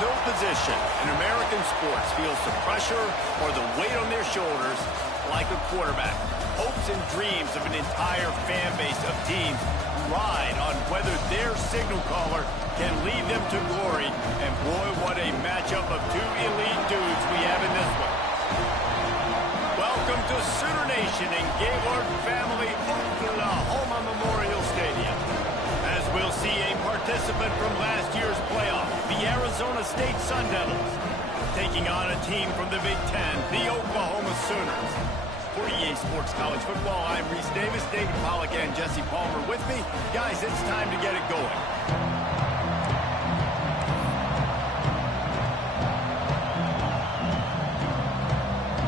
No position in American sports feels the pressure or the weight on their shoulders like a quarterback. Hopes and dreams of an entire fan base of teams ride on whether their signal caller can lead them to glory. And boy, what a matchup of two elite dudes we have in this one. Welcome to Sooner Nation in Gaylord Family Oklahoma Memorial Stadium. As we'll see a participant from last year's playoff, the Arizona State Sun Devils, taking on a team from the Big Ten, the Oklahoma Sooners. For EA Sports College Football, I'm Reese Davis, David Pollack, and Jesse Palmer with me. Guys, it's time to get it going.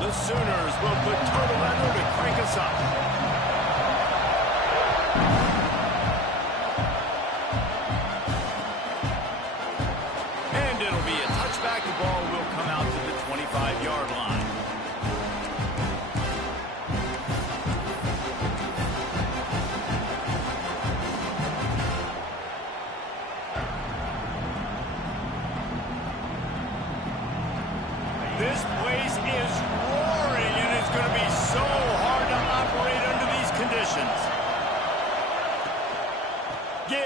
The Sooners will put turtle leather to crank us up. The ball will come out to the 25-yard line.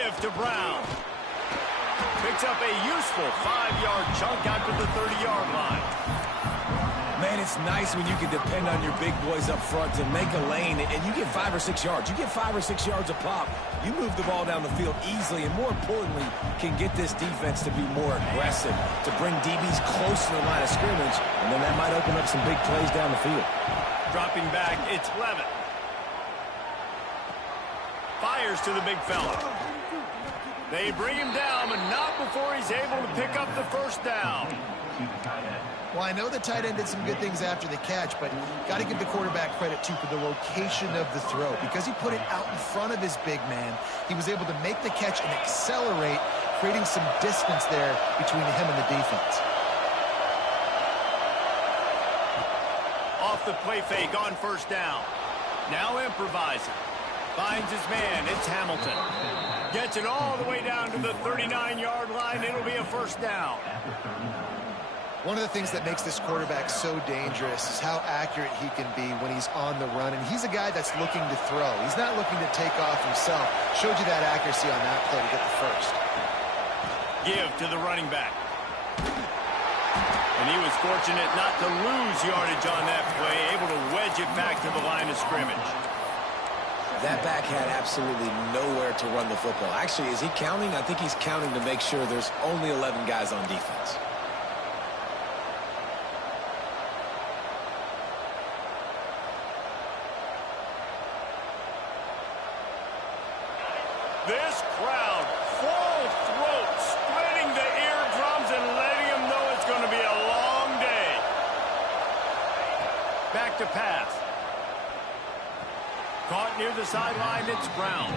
give to Brown. Picks up a useful 5-yard chunk after the 30-yard line. Man, it's nice when you can depend on your big boys up front to make a lane, and you get 5 or 6 yards. You get 5 or 6 yards a pop. You move the ball down the field easily, and more importantly, can get this defense to be more aggressive, to bring DBs close to the line of scrimmage, and then that might open up some big plays down the field. Dropping back, it's Levitt. Fires to the big fella. They bring him down, but not before he's able to pick up the first down. Well, I know the tight end did some good things after the catch, but got to give the quarterback credit, too, for the location of the throw. Because he put it out in front of his big man, he was able to make the catch and accelerate, creating some distance there between him and the defense. Off the play fake on first down. Now improvising. Finds his man. It's Hamilton. Gets it all the way down to the 39-yard line. It'll be a first down. One of the things that makes this quarterback so dangerous is how accurate he can be when he's on the run. And he's a guy that's looking to throw. He's not looking to take off himself. Showed you that accuracy on that play to get the first. Give to the running back. And he was fortunate not to lose yardage on that play, able to wedge it back to the line of scrimmage. That back had absolutely nowhere to run the football. Actually, is he counting? I think he's counting to make sure there's only 11 guys on defense. This crowd, full throat, splitting the eardrums and letting them know it's going to be a long day. Back to pass. Caught near the sideline, it's Brown.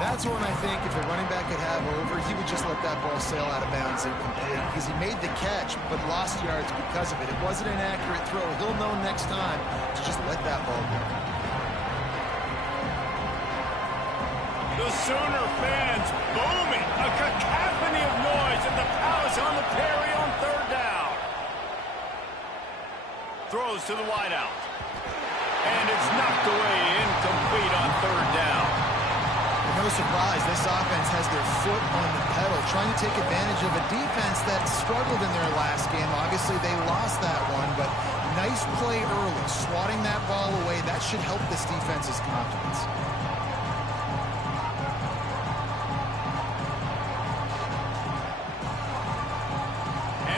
That's one I think if the running back could have over, he would just let that ball sail out of bounds incomplete. Because he made the catch, but lost yards because of it. It wasn't an accurate throw. He'll know next time to just let that ball go. The Sooner fans booming. A cacophony of noise at the Palace on the Prairie on third down. Throws to the wideout. And it's knocked away, incomplete on third down. No surprise, this offense has their foot on the pedal, trying to take advantage of a defense that struggled in their last game. Obviously, they lost that one, but nice play early, swatting that ball away. That should help this defense's confidence.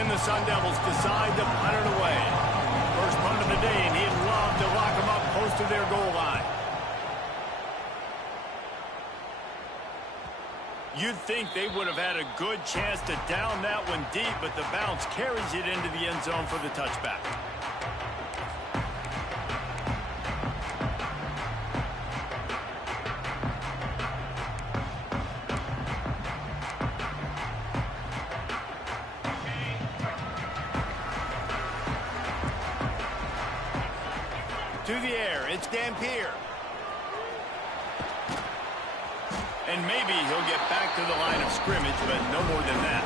And the Sun Devils decide to punt it away. First punt of the day, and he'd love to lock them up close to their goal line. You'd think they would have had a good chance to down that one deep, but the bounce carries it into the end zone for the touchback. To the air, it's Dampier. And maybe he'll get back to the line of scrimmage, but no more than that.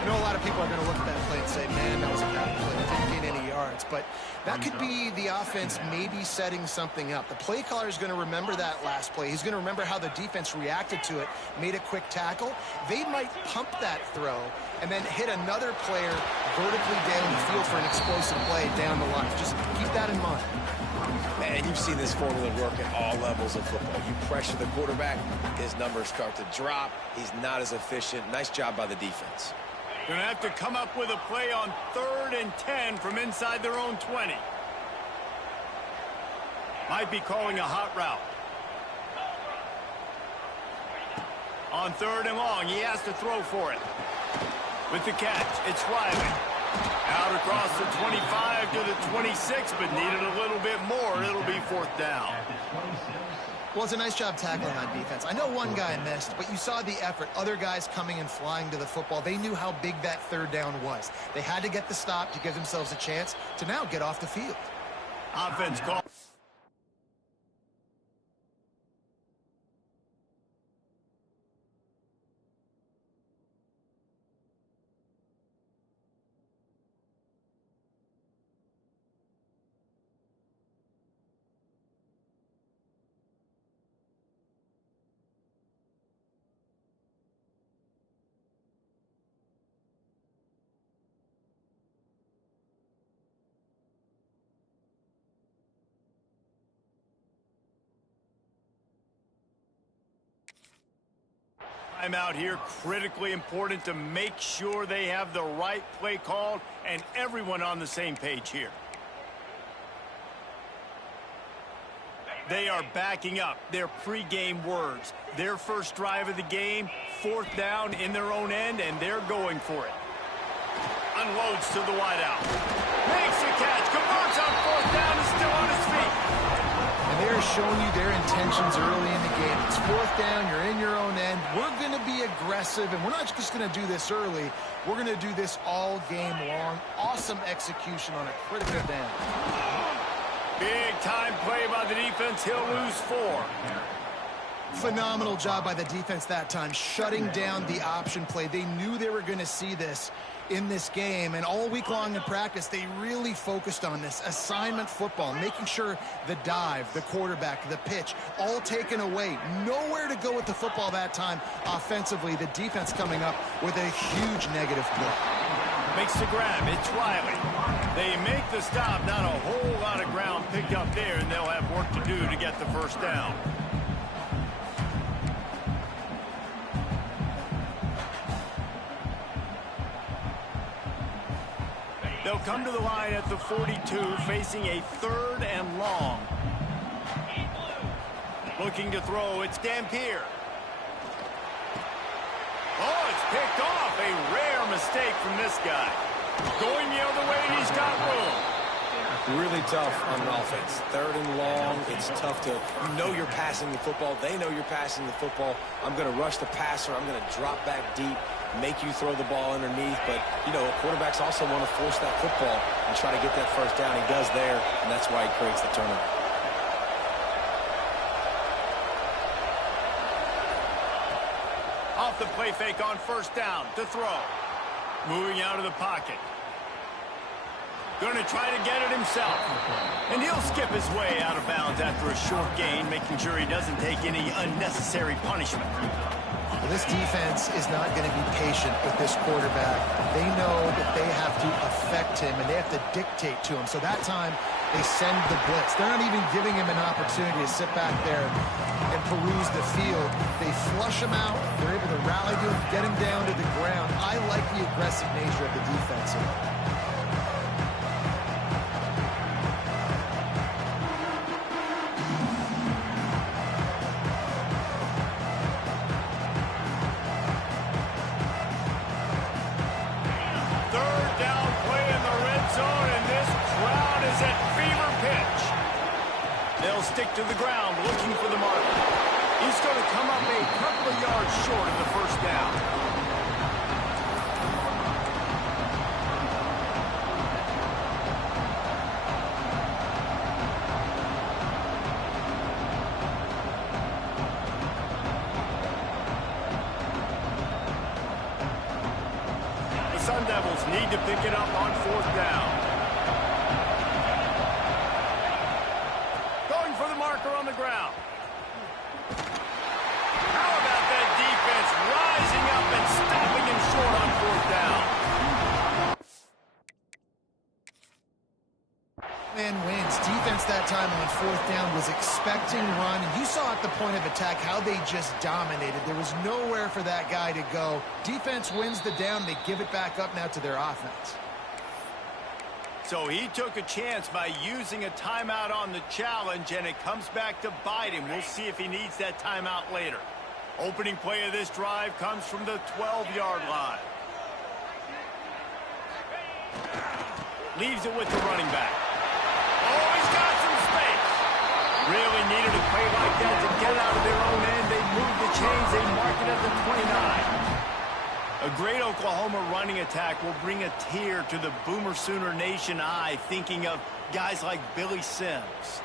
I know a lot of people are going to look at that play and say, man, that was a bad play. It didn't gain any yards. But that could be the offense maybe setting something up. The play caller is going to remember that last play. He's going to remember how the defense reacted to it, made a quick tackle. They might pump that throw and then hit another player vertically down the field for an explosive play down the line. Just keep that in mind. Man, you've seen this formula work at all levels of football. You pressure the quarterback, his numbers start to drop. He's not as efficient. Nice job by the defense. Going to have to come up with a play on 3rd and 10 from inside their own 20. Might be calling a hot route. On 3rd and long, he has to throw for it. With the catch, it's Riley. Out across the 25 to the 26, but needed a little bit more. It'll be 4th down. Well, it's a nice job tackling on defense. I know one guy missed, but you saw the effort. Other guys coming and flying to the football. They knew how big that 3rd down was. They had to get the stop to give themselves a chance to now get off the field. Offense call. Timeout here, critically important to make sure they have the right play called and everyone on the same page here. They are backing up their pregame words. Their first drive of the game, 4th down in their own end, and they're going for it. Unloads to the wideout. Makes the catch, converts on 4th down, is still on his feet. And they're showing you their intentions early in the game. It's 4th down, you're in your own end. We're going to be aggressive, and we're not just going to do this early. We're going to do this all game long. Awesome execution on a critical down. Big time play by the defense. He'll lose 4. Phenomenal job by the defense that time, shutting down the option play. They knew they were going to see this in this game, and all week long in practice, they really focused on this assignment football, making sure the dive, the quarterback, the pitch, all taken away. Nowhere to go with the football that time offensively. The defense coming up with a huge negative play. Makes the grab. It's Riley. They make the stop. Not a whole lot of ground picked up there, and they'll have work to do to get the first down. They'll come to the line at the 42, facing a 3rd and long. Looking to throw. It's Dampier. Oh, it's picked off. A rare mistake from this guy. Going the other way, and he's got room. Really tough on offense. 3rd and long. It's tough to, you know you're passing the football. They know you're passing the football. I'm going to rush the passer. I'm going to drop back deep, make you throw the ball underneath. But, you know, quarterbacks also want to force that football and try to get that first down. He does there, and that's why he creates the turnover. Off the play fake on 1st down to throw. Moving out of the pocket. Going to try to get it himself. And he'll skip his way out of bounds after a short gain, making sure he doesn't take any unnecessary punishment. Well, this defense is not going to be patient with this quarterback. They know that they have to affect him, and they have to dictate to him. So that time, they send the blitz. They're not even giving him an opportunity to sit back there and peruse the field. They flush him out. They're able to rally to him, get him down to the ground. I like the aggressive nature of the defense here. Stick to the ground, looking for the marker. He's going to come up a couple of yards short of the first down. The Sun Devils need to pick it up on 4th down. On the ground. How about that defense rising up and stopping him short on 4th down? Man wins. Defense that time on 4th down was expecting run. You saw at the point of attack how they just dominated. There was nowhere for that guy to go. Defense wins the down. They give it back up now to their offense. So he took a chance by using a timeout on the challenge, and it comes back to bite him. We'll see if he needs that timeout later. Opening play of this drive comes from the 12-yard line. Leaves it with the running back. Oh, he's got some space. Really needed a play like that to get out of their own end. They move the chains. They mark it at the 29. A great Oklahoma running attack will bring a tear to the Boomer Sooner Nation eye, thinking of guys like Billy Sims.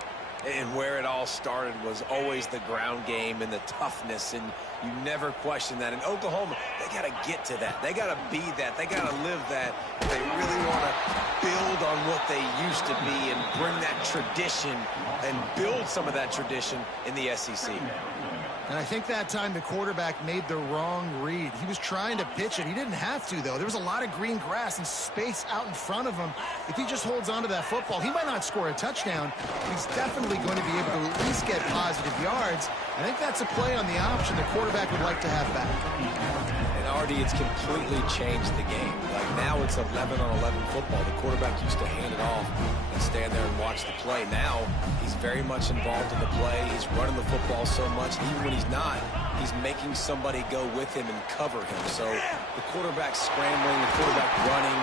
And where it all started was always the ground game and the toughness, and you never question that. In Oklahoma, they got to get to that. They got to be that. They got to live that. They really want to build on what they used to be and bring that tradition and build some of that tradition in the SEC. And I think that time the quarterback made the wrong read. He was trying to pitch it. He didn't have to, though. There was a lot of green grass and space out in front of him. If he just holds on to that football, he might not score a touchdown. He's definitely going to be able to at least get positive yards. I think that's a play on the option the quarterback would like to have back. And Artie, it's completely changed the game. Like now it's 11-on-11 football. The quarterback used to hand it off and stand there and watch the play. Now he's very much involved in the play. He's running the football so much. And even when he's not, he's making somebody go with him and cover him. So the quarterback scrambling, the quarterback running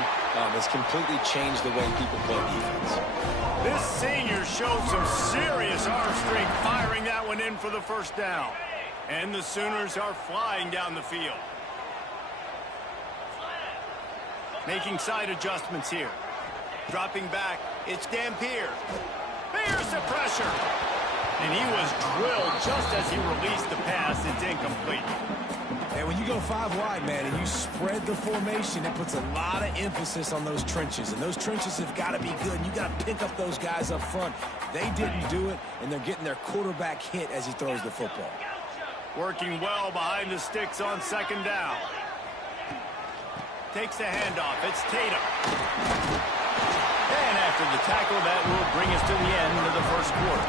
has completely changed the way people play defense. This senior showed some serious arm strength firing that one in for the first down. And the Sooners are flying down the field. Making side adjustments here. Dropping back, it's Dampier. There's the pressure. And he was drilled just as he released the pass. It's incomplete. And when you go 5 wide, man, and you spread the formation, it puts a lot of emphasis on those trenches. And those trenches have got to be good. And you got to pick up those guys up front. They didn't do it, and they're getting their quarterback hit as he throws the football. Working well behind the sticks on second down. Takes the handoff. It's Tatum. And after the tackle, that will bring us to the end of the first quarter.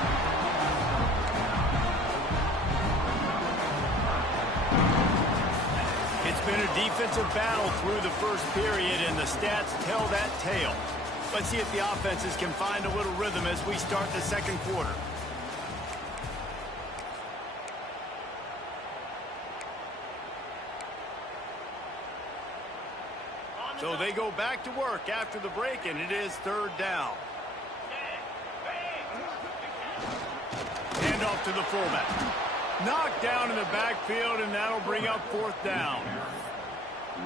It's been a defensive battle through the first period, and the stats tell that tale. Let's see if the offenses can find a little rhythm as we start the second quarter. So they go back to work after the break, and it is third down. Hand off to the fullback. Knocked down in the backfield, and that'll bring up fourth down.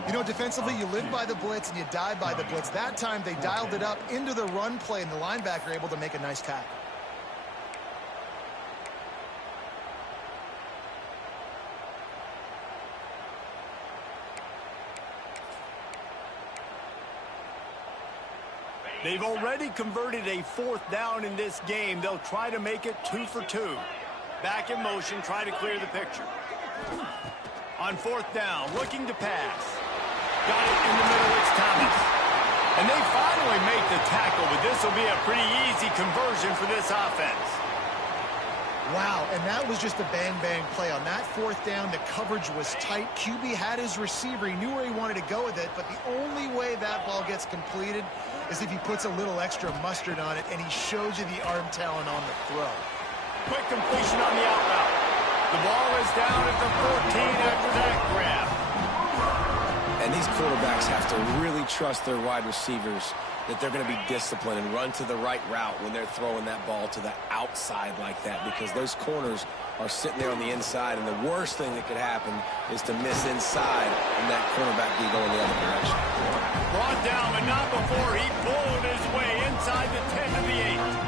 You know, defensively, you live by the blitz and you die by the blitz. That time, they dialed it up into the run play, and the linebacker able to make a nice tackle. They've already converted a fourth down in this game. They'll try to make it 2 for 2. Back in motion, try to clear the picture. On fourth down, looking to pass. Got it in the middle, it's Thomas. And they finally make the tackle, but this will be a pretty easy conversion for this offense. Wow, and that was just a bang-bang play. On that fourth down, the coverage was tight. QB had his receiver. He knew where he wanted to go with it, but the only way that ball gets completed is if he puts a little extra mustard on it, and he shows you the arm talent on the throw. Quick completion on the out route. The ball is down at the 14 after that grab. And these quarterbacks have to really trust their wide receivers that they're going to be disciplined and run to the right route when they're throwing that ball to the outside like that, because those corners are sitting there on the inside, and the worst thing that could happen is to miss inside and that cornerback be going the other direction. Brought down, but not before he pulled his way inside the 10 to the 8.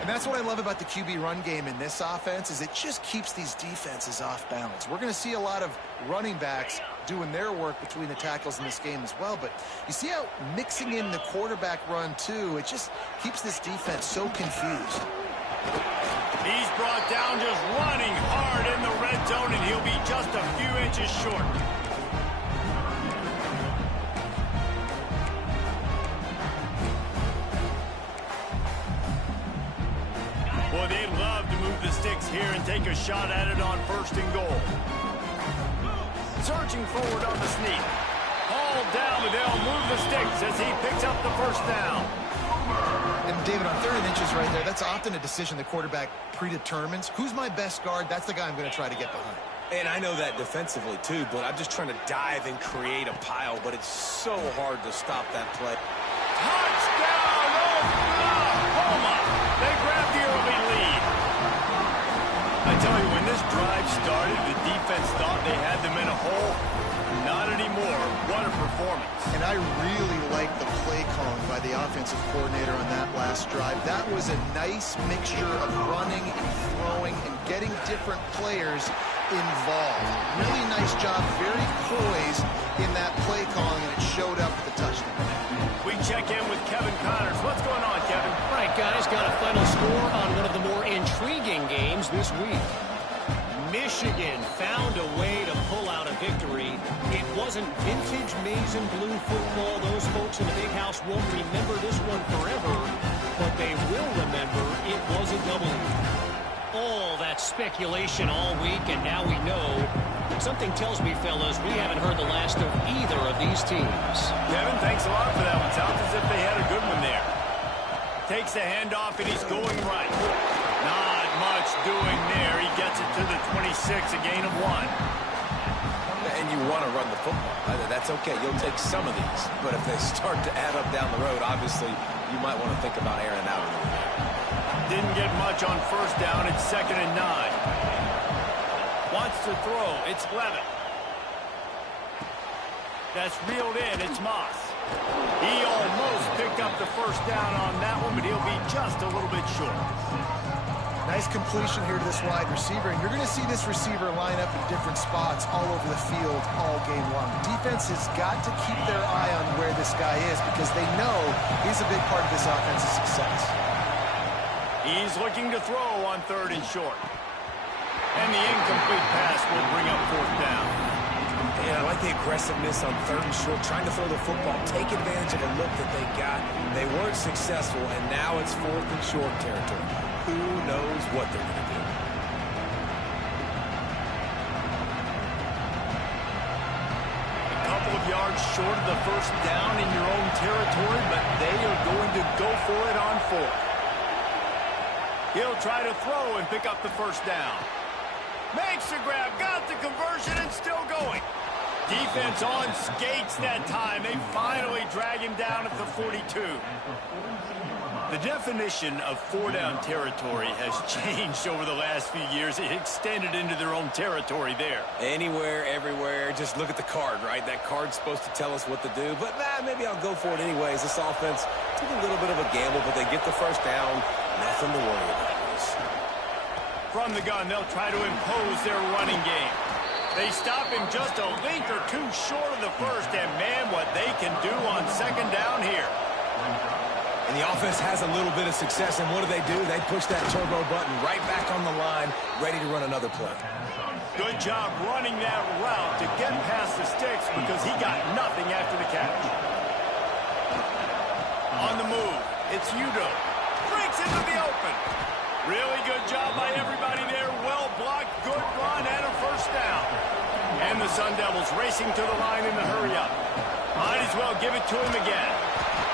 And that's what I love about the QB run game in this offense, is it just keeps these defenses off balance. We're going to see a lot of running backs doing their work between the tackles in this game as well, but you see how mixing in the quarterback run too, it just keeps this defense so confused. He's brought down just running hard in the red zone, and he'll be just a few inches short. Boy, they love to move the sticks here and take a shot at it on first and goal. Surging forward on the sneak. Hauled down, but they'll move the sticks as he picks up the first down. And David, on 3rd and inches right there, that's often a decision the quarterback predetermines. Who's my best guard? That's the guy I'm going to try to get behind. And I know that defensively too, but I'm just trying to dive and create a pile, but it's so hard to stop that play. Touchdown, Oklahoma! They grabbed the early lead. I tell you, when this drive started, the defense thought they had them in a hole. Not anymore. What a performance. And I really like the play calling by the offensive coordinator on that last drive. That was a nice mixture of running and throwing and getting different players involved. Really nice job, very poised in that play calling, and it showed up with the touchdown. We check in with Kevin Connors. What's going on, Kevin? All right, guys, got a final score on one of the more intriguing games this week. Michigan found a way to pull out a victory. It wasn't vintage maize and blue football. Those folks in the big house won't remember this one forever, but they will remember it was a W. All that speculation all week, and now we know. Something tells me, fellas, we haven't heard the last of either of these teams. Kevin, thanks a lot for that one. Sounds as if they had a good one there. Takes the handoff, and he's going right. Not much doing there. He gets it to the 26, a gain of 1. And you want to run the football. That's okay. You'll take some of these. But if they start to add up down the road, obviously, you might want to think about airing it out a little bit. Didn't get much on first down. It's 2nd and 9. Wants to throw. It's Levitt. That's reeled in. It's Moss. He almost picked up the first down on that one, but he'll be just a little bit short. Nice completion here to this wide receiver, and you're going to see this receiver line up in different spots all over the field all game long. Defense has got to keep their eye on where this guy is because they know he's a big part of this offense's success. He's looking to throw on 3rd and short. And the incomplete pass will bring up 4th down. Yeah, I like the aggressiveness on 3rd and short, trying to throw the football, take advantage of a look that they got. They weren't successful, and now it's 4th and short territory. Who knows what they're going to do? A couple of yards short of the first down in your own territory, but they are going to go for it on 4th. He'll try to throw and pick up the first down. Makes the grab, got the conversion, and still going. Defense on skates that time. They finally drag him down at the 42. The definition of 4-down territory has changed over the last few years. It extended into their own territory there. Anywhere, everywhere. Just look at the card, right? That card's supposed to tell us what to do. But maybe I'll go for it anyways. This offense took a little bit of a gamble, but they get the first down. Nothing to worry about. From the gun, they'll try to impose their running game. They stop him just a link or two short of the first, and man, what they can do on 2nd down here. And the offense has a little bit of success, and what do? They push that turbo button right back on the line, ready to run another play. Good job running that route to get past the sticks because he got nothing after the catch. On the move, it's Udo. Breaks into the open. Really good job by everybody there. Well blocked, good run, and a first down. And the Sun Devils racing to the line in the hurry-up. Might as well give it to him again.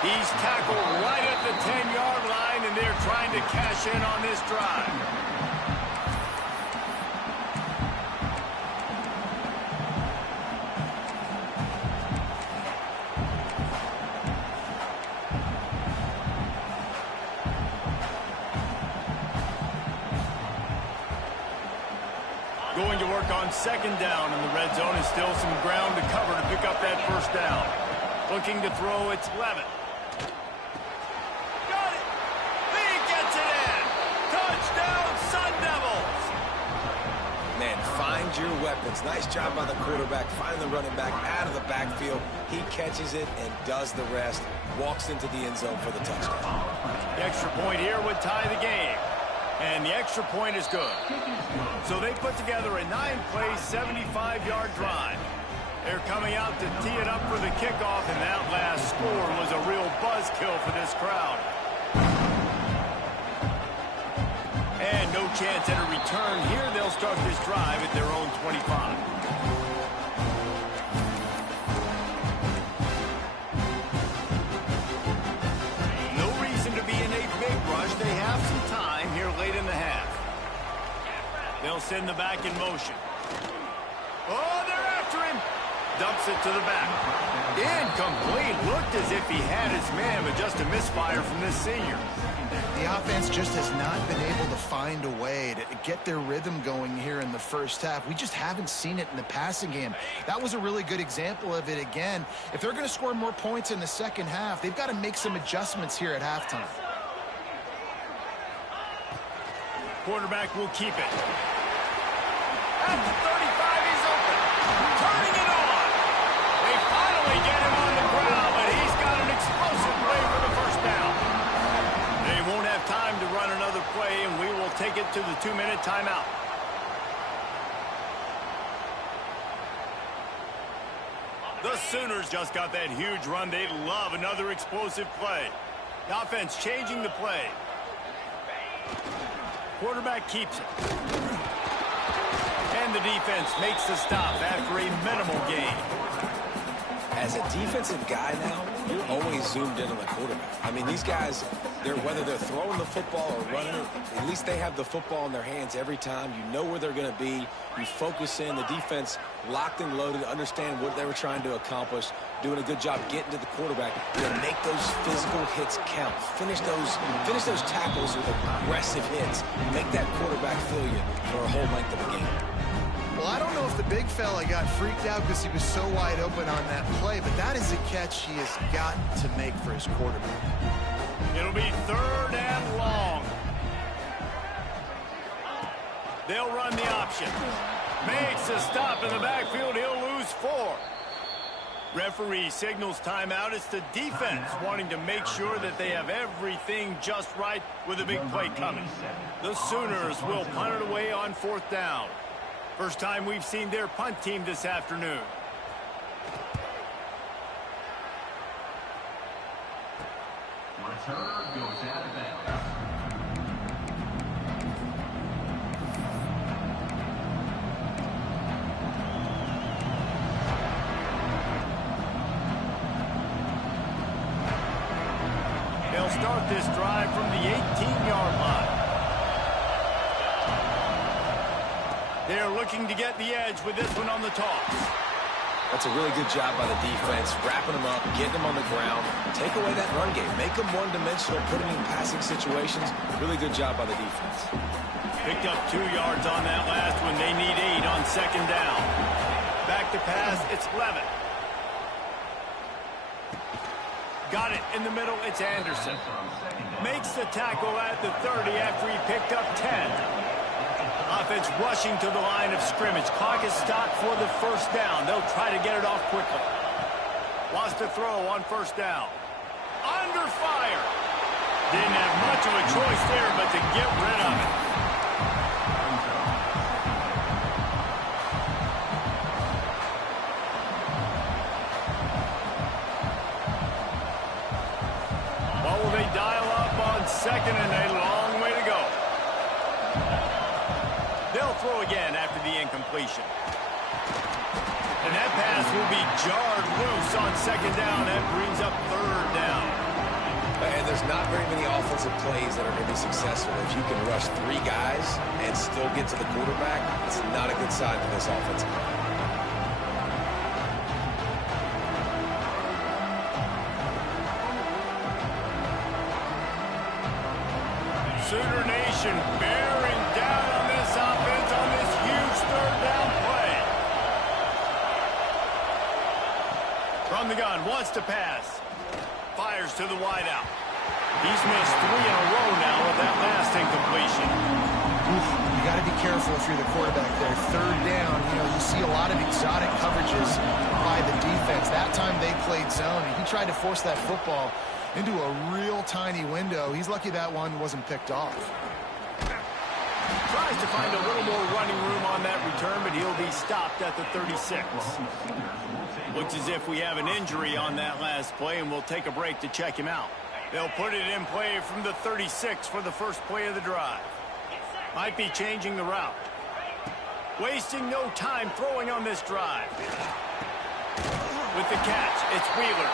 He's tackled right at the 10-yard line, and they're trying to cash in on this drive. Going to work on 2nd down in the red zone, and still some ground to cover to pick up that first down. Looking to throw, it's Levitt. Got it! He gets it in! Touchdown, Sun Devils! Man, find your weapons. Nice job by the quarterback, finding the running back out of the backfield. He catches it and does the rest. Walks into the end zone for the touchdown. The extra point here would tie the game. And the extra point is good. So they put together a 9-play, 75-yard drive. They're coming out to tee it up for the kickoff, and that last score was a real buzzkill for this crowd. And no chance at a return here. They'll start this drive at their own 25. No reason to be in a big rush. They have some time here late in the half. They'll send the back in motion. Oh, they're after him. Dumps it to the back. Incomplete. Looked as if he had his man, but just a misfire from this senior. The offense just has not been able to find a way to get their rhythm going here in the first half. We just haven't seen it in the passing game. That was a really good example of it again. If they're going to score more points in the second half, they've got to make some adjustments here at halftime. Quarterback will keep it. At the 35, he's open. Turning it on. They finally get him on the ground, but he's got an explosive play for the first down. They won't have time to run another play, and we will take it to the 2-minute timeout. The Sooners just got that huge run. They love another explosive play. The offense changing the play. Quarterback keeps it. And the defense makes the stop after a minimal gain. As a defensive guy now, you're always zoomed in on the quarterback. I mean, these guys, whether they're throwing the football or running it, at least they have the football in their hands every time. You know where they're going to be. You focus in. The defense locked and loaded, understand what they were trying to accomplish, doing a good job getting to the quarterback. Then make those physical hits count. Finish those tackles with aggressive hits. Make that quarterback feel you for a whole length of the game. Well, I don't know if the big fella got freaked out because he was so wide open on that play, but that is a catch he has got to make for his quarterback. It'll be 3rd and long. They'll run the option. Makes a stop in the backfield. He'll lose 4. Referee signals timeout. It's the defense wanting to make sure that they have everything just right with a big play coming. The Sooners will punt it away on 4th down. First time we've seen their punt team this afternoon. Return goes out of bounds. They'll start this drive from the 18-yard line. They're looking to get the edge with this one on the toss. That's a really good job by the defense, wrapping them up, getting them on the ground. Take away that run game. Make them one-dimensional, put them in passing situations. Really good job by the defense. Picked up 2 yards on that last one. They need 8 on 2nd down. Back to pass. It's Levitt. Got it in the middle. It's Anderson. Makes the tackle at the 30 after he picked up 10. Offense rushing to the line of scrimmage. Clock is stopped for the 1st down. They'll try to get it off quickly. Lost a throw on 1st down. Under fire. Didn't have much of a choice there but to get rid of it. What will they dial up on 2nd and a long way to go? They'll throw again after the incompletion. And that pass will be jarred loose on 2nd down. That brings up 3rd down. And there's not very many offensive plays that are going to be successful. If you can rush 3 guys and still get to the quarterback, it's not a good sign for this offensive line. Sooner Nation bearing down on this offense on this huge 3rd down play. From the gun, wants to pass. Fires to the wideout. He's missed 3 in a row now with that last incompletion. You got to be careful if you're the quarterback there. 3rd down, you see a lot of exotic coverages by the defense. That time they played zone, and he tried to force that football into a real tiny window. He's lucky that one wasn't picked off. Tries to find a little more running room on that return, but he'll be stopped at the 36. Looks as if we have an injury on that last play, and we'll take a break to check him out. They'll put it in play from the 36 for the first play of the drive. Might be changing the route. Wasting no time throwing on this drive. With the catch, it's Wheeler.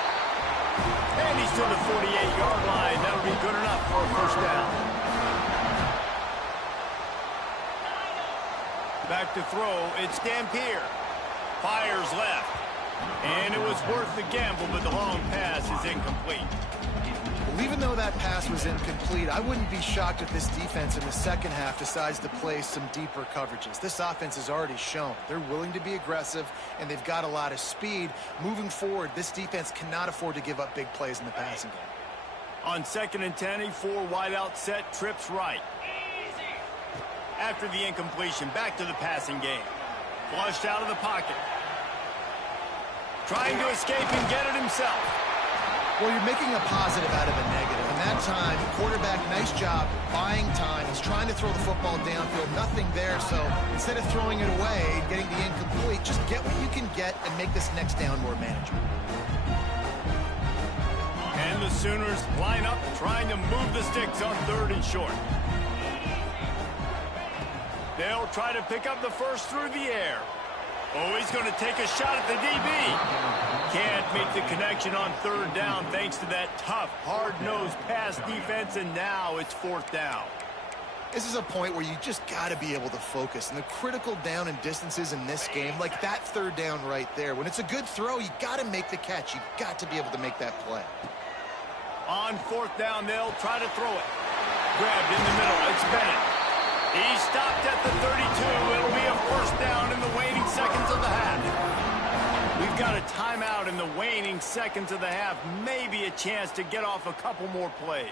And he's to the 48-yard line. That'll be good enough for a 1st down. Back to throw, it's Dampier. Fires left. And it was worth the gamble, but the long pass is incomplete. Well, even though that pass was incomplete, I wouldn't be shocked if this defense in the 2nd half decides to play some deeper coverages. This offense has already shown they're willing to be aggressive, and they've got a lot of speed. Moving forward, this defense cannot afford to give up big plays in the passing game. On 2nd and 10, a 4 wideout set, trips right. After the incompletion, back to the passing game. Flushed out of the pocket. Trying to escape and get it himself. Well, you're making a positive out of a negative. And And that time, quarterback, nice job buying time. He's trying to throw the football downfield. Nothing there, so instead of throwing it away and getting the incomplete, just get what you can get and make this next down more manageable. And the Sooners line up, trying to move the sticks on 3rd and short. They'll try to pick up the first through the air. Oh, he's going to take a shot at the DB. Can't make the connection on 3rd down thanks to that tough, hard-nosed pass defense, and now it's 4th down. This is a point where you just got to be able to focus. And the critical down and distances in this game, like that 3rd down right there, when it's a good throw, you got to make the catch. You've got to be able to make that play. On 4th down, they'll try to throw it. Grabbed in the middle. It's Bennett. He stopped at the 32. It'll be a 1st down in the waning seconds of the half. We've got a timeout in the waning seconds of the half. Maybe a chance to get off a couple more plays.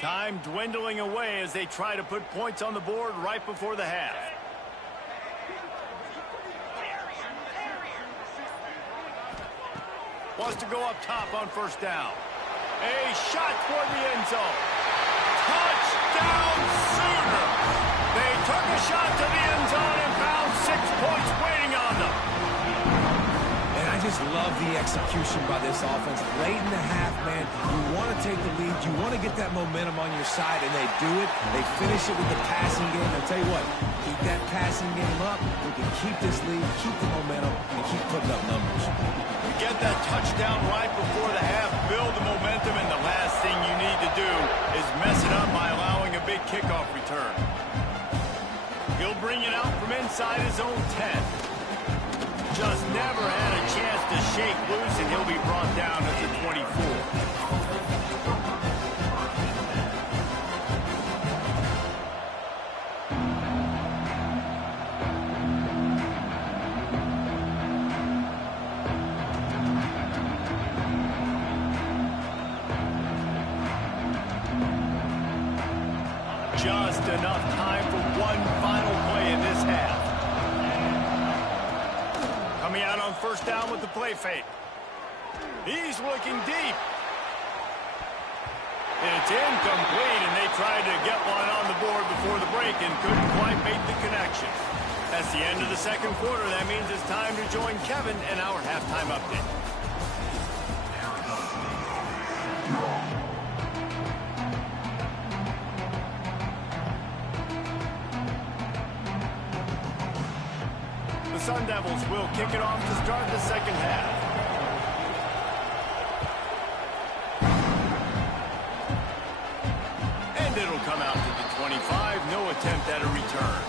Time dwindling away as they try to put points on the board right before the half. Wants to go up top on 1st down. A shot toward the end zone. Touchdown Sooners! They took a shot to the end zone and found 6 points waiting on them. And I just love the execution by this offense. Late in the half, man, you want to take the lead. You want to get that momentum on your side, and they do it. They finish it with the passing game. I'll tell you what, keep that passing game up. We can keep this lead, keep the momentum, and keep putting up numbers. Get that touchdown right before the half, build the momentum, and the last thing you need to do is mess it up by allowing a big kickoff return. He'll bring it out from inside his own 10. Just never had a chance to shake loose, and he'll be brought down at the 24. Just enough time for one final play in this half. Coming out on 1st down with the play fake. He's looking deep. It's incomplete, and they tried to get one on the board before the break and couldn't quite make the connection. That's the end of the 2nd quarter. That means it's time to join Kevin and our halftime update. Sun Devils will kick it off to start the 2nd half. And it'll come out to the 25. No attempt at a return.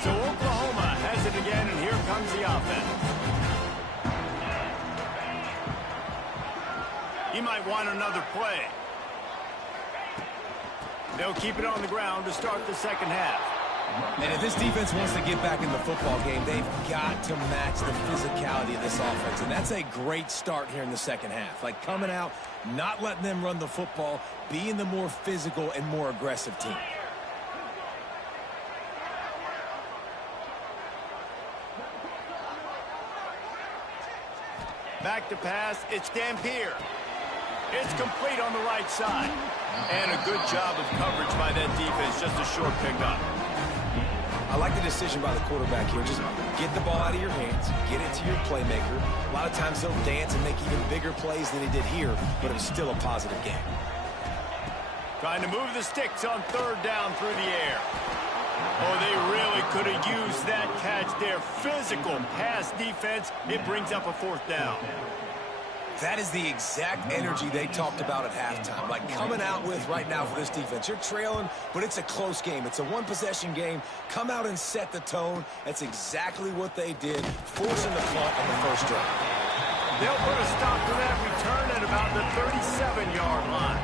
So Oklahoma has it again, and here comes the offense. He might want another play. They'll keep it on the ground to start the 2nd half. And if this defense wants to get back in the football game, they've got to match the physicality of this offense. And that's a great start here in the 2nd half. Like coming out, not letting them run the football, being the more physical and more aggressive team. Back to pass, it's Dampier. It's complete on the right side. And a good job of coverage by that defense, just a short pickup. I like the decision by the quarterback here. Just get the ball out of your hands, get it to your playmaker. A lot of times he'll dance and make even bigger plays than he did here, but it was still a positive game. Trying to move the sticks on 3rd down through the air. Oh, they really could have used that catch there. Physical pass defense. It brings up a 4th down. That is the exact energy they talked about at halftime. Like coming out with right now for this defense. You're trailing, but it's a close game. It's a one-possession game. Come out and set the tone. That's exactly what they did, forcing the punt on the 1st drive. They'll put a stop to that return at about the 37-yard line.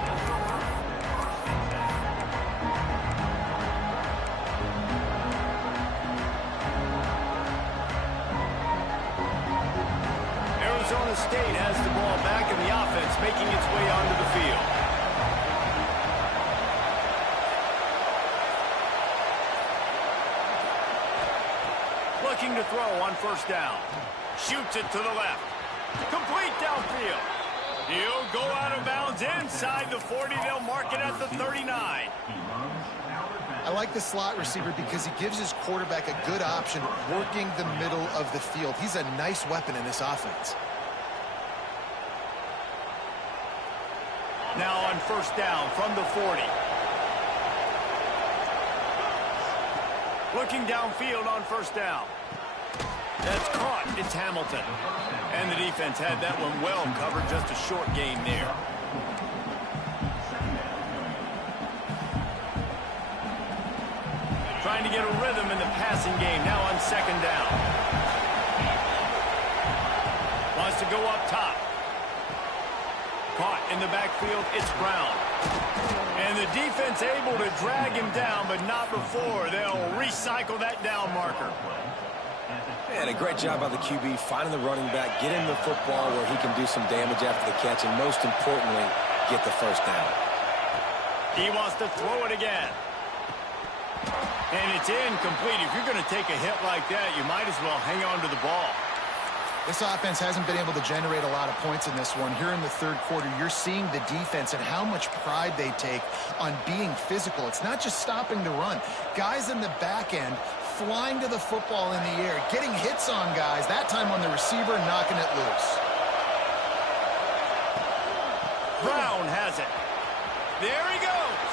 Arizona State has the ball back in the offense, making its way onto the field. throw on first down. Shoots it to the left. Complete downfield. He'll go out of bounds inside the 40. They'll mark it at the 39. I like the slot receiver because he gives his quarterback a good option working the middle of the field. He's a nice weapon in this offense. Now on first down from the 40. Looking downfield on first down. That's caught. It's Hamilton. And the defense had that one well covered. Just a short gain there. Trying to get a rhythm in the passing game. Now on second down. Wants to go up top. Caught in the backfield. It's Brown. And the defense able to drag him down, but not before. They'll recycle that down marker. And a great job by the QB finding the running back, getting the football where he can do some damage after the catch, and most importantly, get the first down. He wants to throw it again. And it's incomplete. If you're going to take a hit like that, you might as well hang on to the ball. This offense hasn't been able to generate a lot of points in this one. Here in the third quarter, you're seeing the defense and how much pride they take on being physical. It's not just stopping the run. Guys in the back end flying to the football in the air, getting hits on guys, that time on the receiver, knocking it loose. Brown has it. There he goes.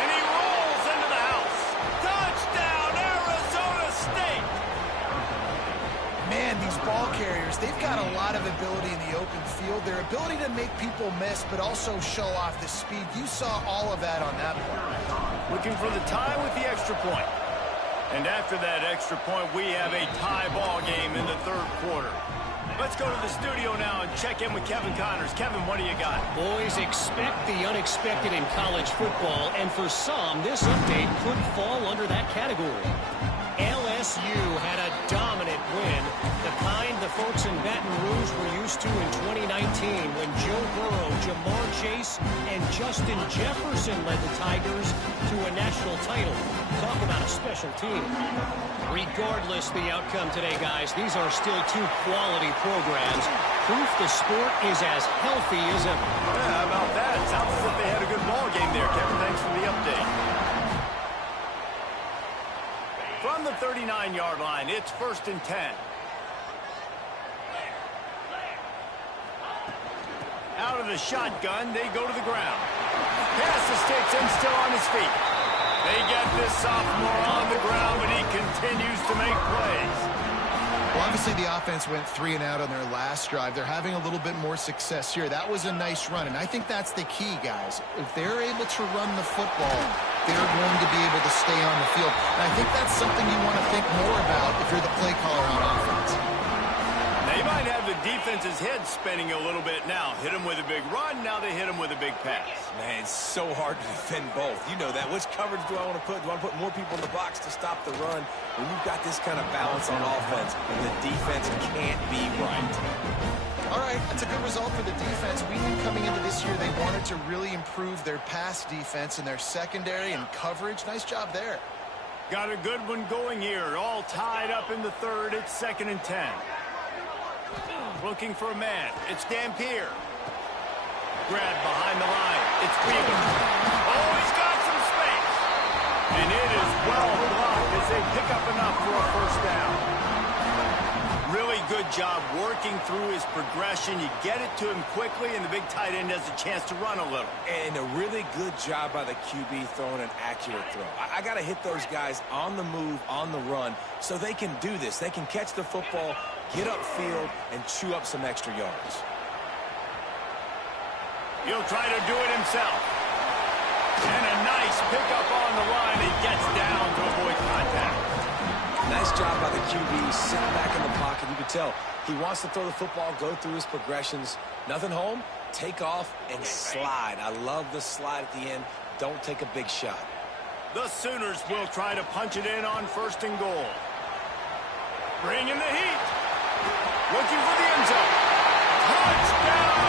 And he rolls into the house. Touchdown, Arizona State. Man, these ball carriers, they've got a lot of ability in the open field. Their ability to make people miss, but also show off the speed. You saw all of that on that play. Looking for the tie with the extra point. And after that extra point, we have a tie ball game in the third quarter. Let's go to the studio now and check in with Kevin Connors. Kevin, what do you got? Boys, expect the unexpected in college football, and for some, this update could fall under that category. LSU had a dominant win, the kind the folks in Baton Rouge were used to in 2019 when Joe Burrow, Jamar Chase, and Justin Jefferson led the Tigers to a national title. Talk about a special team. Regardless the outcome today, guys, these are still two quality programs. Proof the sport is as healthy as ever. Yeah, how about that? Sounds as if they had a good ball game there, Kevin. Thanks for the update. From the 39-yard line, it's 1st and 10. Out of the shotgun, they go to the ground. Pass escapes him, still on his feet. They get this sophomore on the ground, but he continues to make plays. Well, obviously the offense went 3 and out on their last drive. They're having a little bit more success here. That was a nice run, and I think that's the key, guys. If they're able to run the football, they're going to be able to stay on the field. And I think that's something you want to think more about if you're the play caller on offense. They might have the defense's head spinning a little bit now. Hit him with a big run, now they hit him with a big pass. Man, it's so hard to defend both. You know that. Which coverage do I want to put? Do I want to put more people in the box to stop the run? When you've got this kind of balance on offense, the defense can't be right. All right, that's a good result for the defense. We knew coming into this year they wanted to really improve their pass defense and their secondary and coverage. Nice job there. Got a good one going here. All tied up in the third. It's 2nd and 10. Looking for a man. It's Dampier. Grab behind the line. It's Beaver. Oh, he's got some space. And it is well blocked as they pick up enough for a first down. Really good job working through his progression. You get it to him quickly, and the big tight end has a chance to run a little. And a really good job by the QB throwing an accurate throw. I got to hit those guys on the move, on the run, so they can do this. They can catch the football, get upfield, and chew up some extra yards. He'll try to do it himself. And a nice pickup on the line. He gets down to avoid contact. Nice job by the QB, sitting back in the pocket. You can tell he wants to throw the football, go through his progressions. Nothing home, take off, and slide. I love the slide at the end. Don't take a big shot. The Sooners will try to punch it in on 1st and goal. Bringing the heat. Looking for the end zone. Touchdown,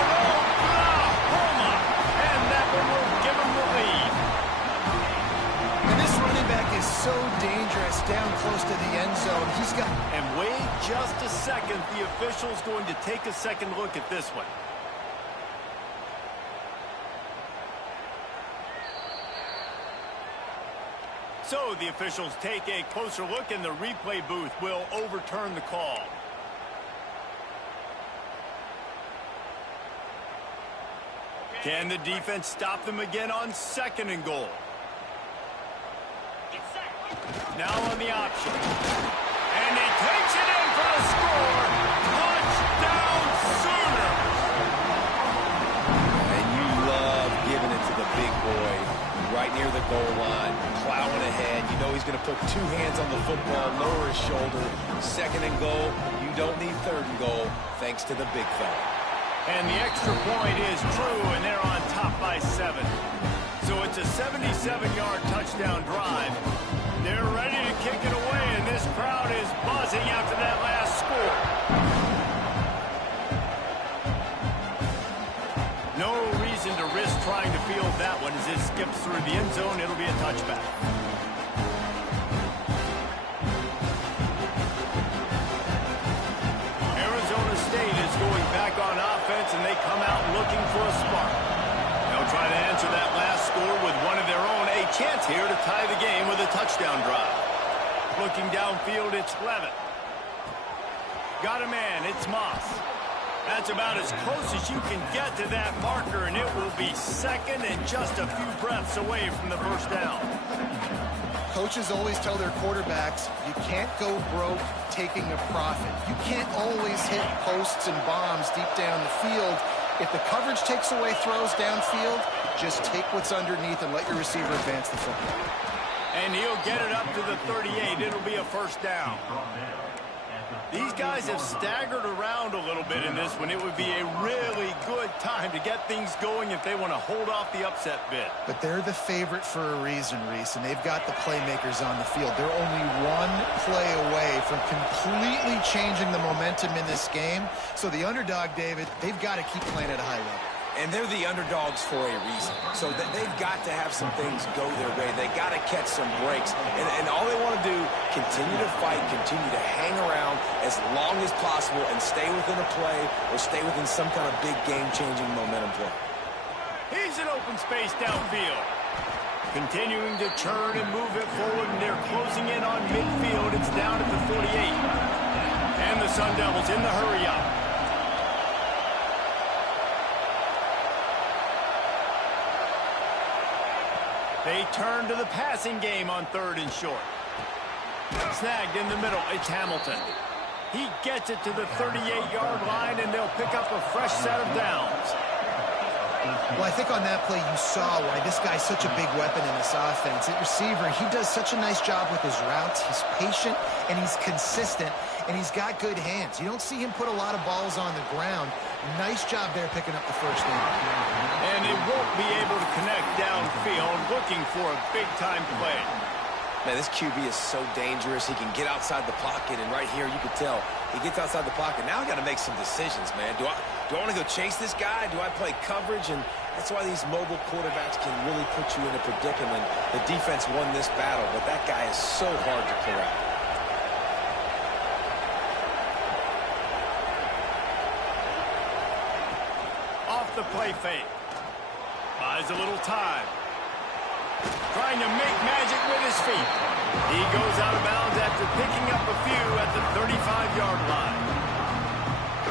Oklahoma. And that one will give them the lead. And this running back is so dangerous. down close to the end zone. He's got... And wait just a second. The official's going to take a second look at this one. So the officials take a closer look, and the replay booth will overturn the call. Can the defense stop them again on 2nd and goal? Now on the option. And he takes it in for the score. Touchdown Sooner. And you love giving it to the big boy right near the goal line, plowing ahead. You know he's going to put 2 hands on the football, lower his shoulder. 2nd and goal. You don't need 3rd and goal, thanks to the big fella. And the extra point is true, and they're on top by 7. So it's a 77-yard touchdown drive. They're ready to kick it away, and this crowd is buzzing after that last score. No reason to risk trying to field that one as it skips through the end zone. It'll be a touchback. Arizona State is going back on offense, and they come out looking for a spark. They'll try to answer that last score with one of their own. A chance here to tie the game with a touchdown drive. Looking downfield, it's Levitt. Got a man, it's Moss. That's about as close as you can get to that marker, and it will be 2nd and just a few breaths away from the first down. Coaches always tell their quarterbacks, you can't go broke taking a profit. You can't always hit posts and bombs deep down the field. If the coverage takes away throws downfield, just take what's underneath and let your receiver advance the football. And he'll get it up to the 38. It'll be a first down. These guys have staggered around a little bit in this one. It would be a really good time to get things going if they want to hold off the upset bid. But they're the favorite for a reason, Reese, and they've got the playmakers on the field. They're only one play away from completely changing the momentum in this game. So the underdog, David, they've got to keep playing at a high level. And they're the underdogs for a reason. So they've got to have some things go their way. They got to catch some breaks. And all they want to do, continue to fight, continue to hang around as long as possible and stay within a play or stay within some kind of big game-changing momentum play. He's in open space downfield. Continuing to churn and move it forward, and they're closing in on midfield. It's down at the 48. And the Sun Devils in the hurry-up. They turn to the passing game on 3rd and short. Snagged in the middle, it's Hamilton. He gets it to the 38-yard line, and they'll pick up a fresh set of downs. Well, I think on that play you saw why this guy's such a big weapon in this offense. At receiver, he does such a nice job with his routes. He's patient, and he's consistent, and he's got good hands. You don't see him put a lot of balls on the ground. Nice job there picking up the first down. And they won't be able to connect downfield, looking for a big-time play. Man, this QB is so dangerous. He can get outside the pocket, and right here you can tell he gets outside the pocket. Now I got to make some decisions, man. Do I want to go chase this guy? Do I play coverage? And that's why these mobile quarterbacks can really put you in a predicament. The defense won this battle, but that guy is so hard to corral. Off the play fake. Buys a little time. Trying to make magic with his feet. He goes out of bounds after picking up a few at the 35-yard line.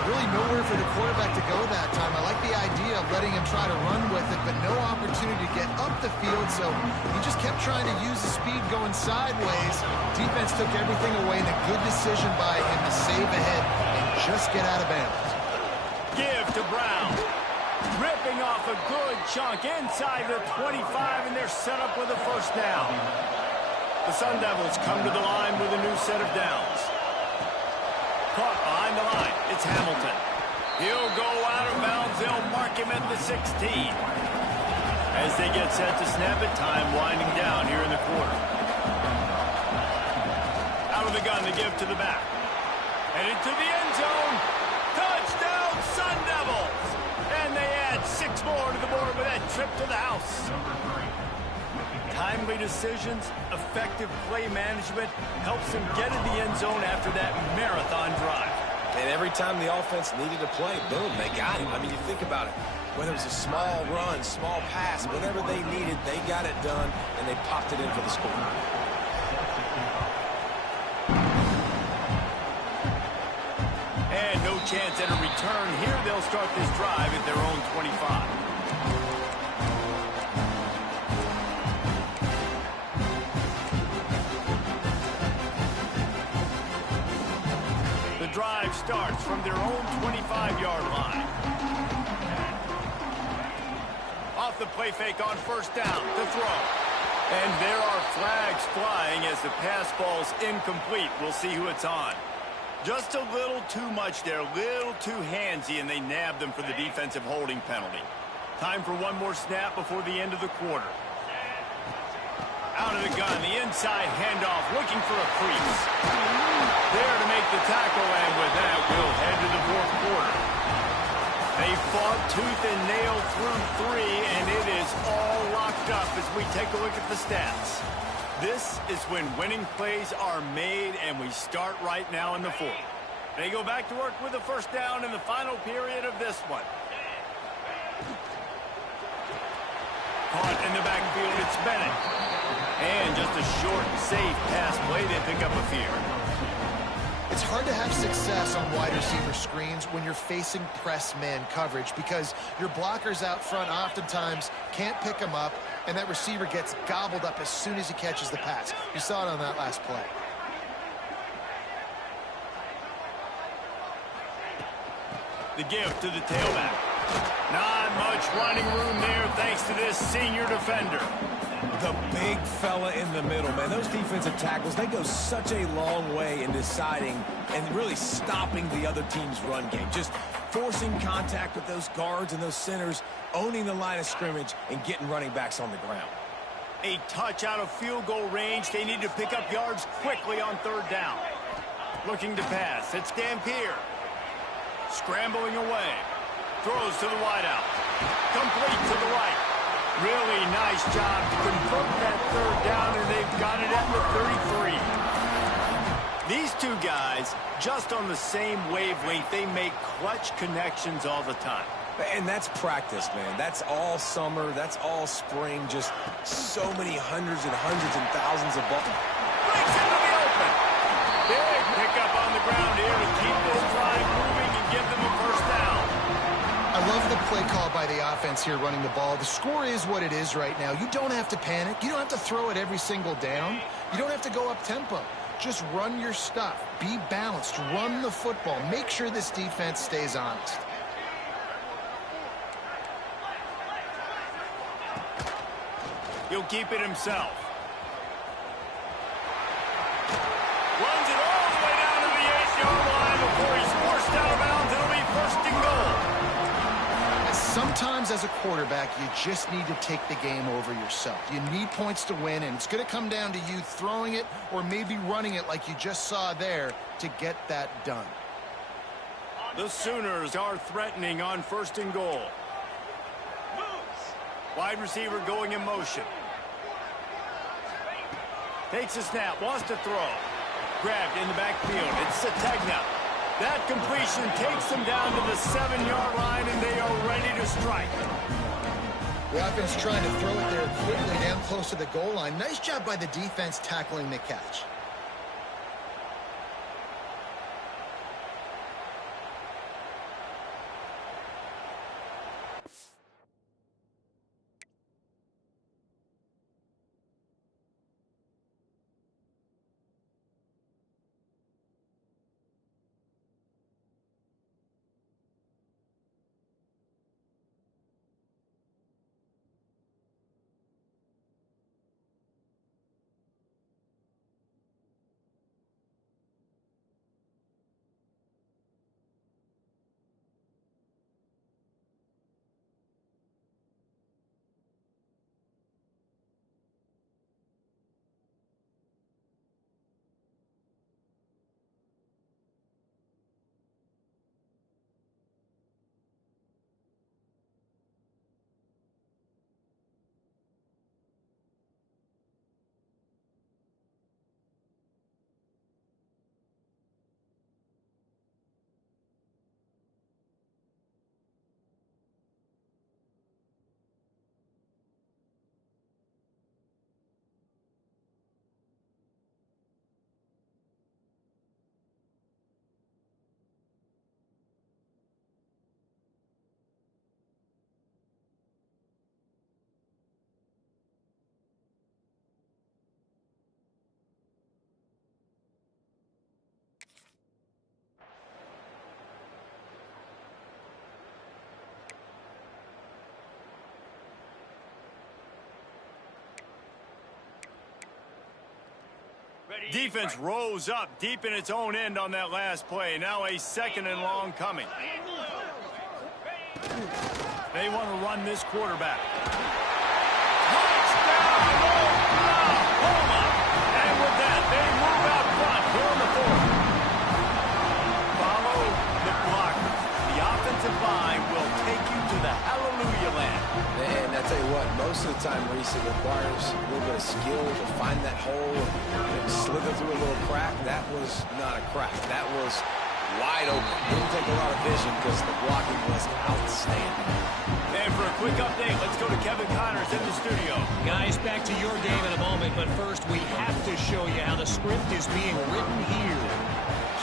Really nowhere for the quarterback to go that time. I like the idea of letting him try to run with it, but no opportunity to get up the field, so he just kept trying to use the speed going sideways. Defense took everything away, and a good decision by him to save ahead and just get out of bounds. Give to Brown. Ripping off a good chunk inside the 25, and they're set up with a first down. The Sun Devils come to the line with a new set of downs. Caught behind the line. It's Hamilton. He'll go out of bounds. They'll mark him at the 16. As they get set to snap it, time winding down here in the quarter. Out of the gun to give to the back. Headed to the end zone. Touchdown, Sun Devils! And they add 6 more to the board with that trip to the house. Timely decisions, effective play management helps them get in the end zone after that marathon drive. And every time the offense needed a play, boom, they got him. I mean, you think about it. Whether it was a small run, small pass, whatever they needed, they got it done, and they popped it in for the score. And no chance at a return here. They'll start this drive at their own 25. The drive starts from their own 25-yard line. Off the play fake on first down, the throw. And there are flags flying as the pass ball's incomplete. We'll see who it's on. Just a little too much there, a little too handsy, and they nabbed them for the defensive holding penalty. Time for one more snap before the end of the quarter. Out of the gun, the inside handoff, looking for a crease. There to make the tackle, and with that, we'll head to the fourth quarter. They fought tooth and nail through three, and it is all locked up as we take a look at the stats. This is when winning plays are made, and we start right now in the fourth. They go back to work with a first down in the final period of this one. Caught in the backfield, it's Bennett. And just a short, safe pass play, they pick up a few. It's hard to have success on wide receiver screens when you're facing press man coverage because your blockers out front oftentimes can't pick them up, and that receiver gets gobbled up as soon as he catches the pass. You saw it on that last play. The gift to the tailback. Not much running room there thanks to this senior defender. The big fella in the middle, man. Those defensive tackles, they go such a long way in deciding and really stopping the other team's run game. Just forcing contact with those guards and those centers, owning the line of scrimmage, and getting running backs on the ground. A touch out of field goal range. They need to pick up yards quickly on third down. Looking to pass. It's Dampier. Scrambling away. Throws to the wideout. Complete to the right. Really nice job to convert that third down, and they've got it at the 33. These two guys, just on the same wavelength, they make clutch connections all the time. And that's practice, man. That's all summer. That's all spring. Just so many hundreds and thousands of balls. Breaks into the open. Big pickup on the ground here to keep this drive moving and give them a first down. I love the play call by the offense here running the ball. The score is what it is right now. You don't have to panic. You don't have to throw it every single down. You don't have to go up tempo. Just run your stuff. Be balanced. Run the football. Make sure this defense stays honest. He'll keep it himself. Runs it all the way down to the 8-yard line before he's forced out of bounds. It'll be first and goal. Sometimes as a quarterback, you just need to take the game over yourself. You need points to win, and it's going to come down to you throwing it or maybe running it like you just saw there to get that done. The Sooners are threatening on first and goal. Wide receiver going in motion. Takes a snap, wants to throw. Grabbed in the backfield. It's Sategna. That completion takes them down to the 7-yard line, and they are ready to strike. The offense trying to throw it there quickly down close to the goal line. Nice job by the defense tackling the catch. Defense rose up deep in its own end on that last play. Now a second and long coming. They want to run this quarterback. Touchdown, Oklahoma! And with that, they move out front here on the fourth. Follow the blockers. The offensive line will take you to the hallelujah land. And I tell you what, most of the time, Reese, it requires a little bit of skill to find that hole and slither through a little crack. That was not a crack. That was wide open. Didn't take a lot of vision because the blocking was outstanding. And for a quick update, let's go to Kevin Connors in the studio. Guys, back to your game in a moment, but first we have to show you how the script is being written here.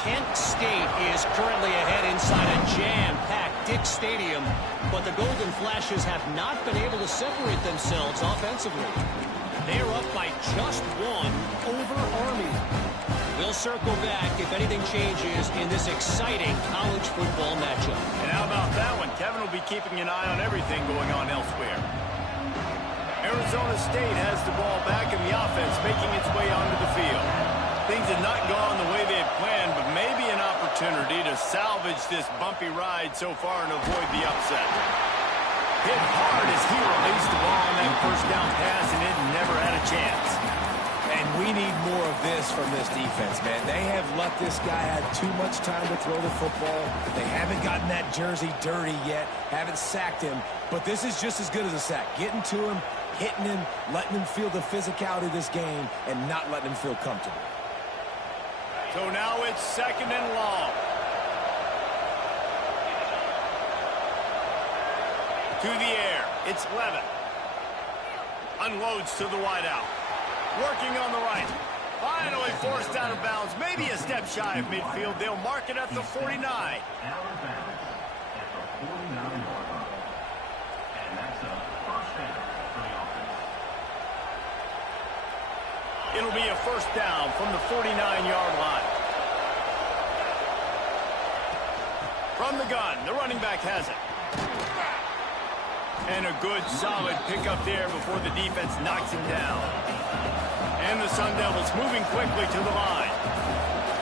Kent State is currently ahead inside a jam-packed Dick Stadium, but the Golden Flashes have not been able to separate themselves offensively. They're up by just one over Army. We'll circle back if anything changes in this exciting college football matchup. And how about that one? Kevin will be keeping an eye on everything going on elsewhere. Arizona State has the ball back in the offense, making its way onto the field. Things have not gone the way they had planned, but maybe an opportunity to salvage this bumpy ride so far and avoid the upset. Hit hard as he released the ball on that first down pass, and it never had a chance. And we need more of this from this defense, man. They have let this guy have too much time to throw the football. They haven't gotten that jersey dirty yet, haven't sacked him. But this is just as good as a sack. Getting to him, hitting him, letting him feel the physicality of this game, and not letting him feel comfortable. So now it's second and long. To the air, it's Levin. Unloads to the wideout. Working on the right. Finally forced out of bounds. Maybe a step shy of midfield. They'll mark it at the 49. It'll be a first down from the 49-yard line. From the gun, the running back has it. And a good, solid pickup there before the defense knocks him down. And the Sun Devils moving quickly to the line.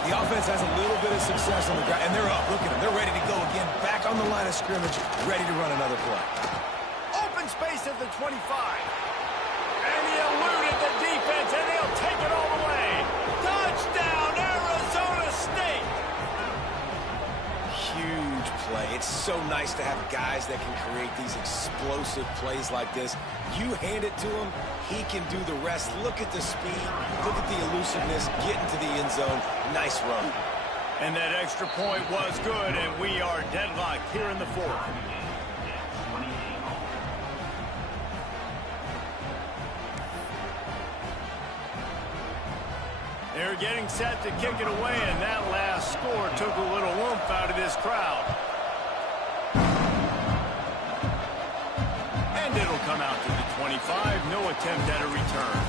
The offense has a little bit of success on the ground, and they're up. Look at them. They're ready to go again. Back on the line of scrimmage, ready to run another play. Open space at the 25. And he eluded the defense, and they'll take it all the way. Touchdown, Arizona State! Huge play. It's so nice to have guys that can create these explosive plays like this. You hand it to him, he can do the rest. Look at the speed. Look at the elusiveness. Get into the end zone. Nice run. And that extra point was good, and we are deadlocked here in the fourth. They're getting set to kick it away, and that last score took a little oomph out of this crowd. And it'll come out to the 25. No attempt at a return.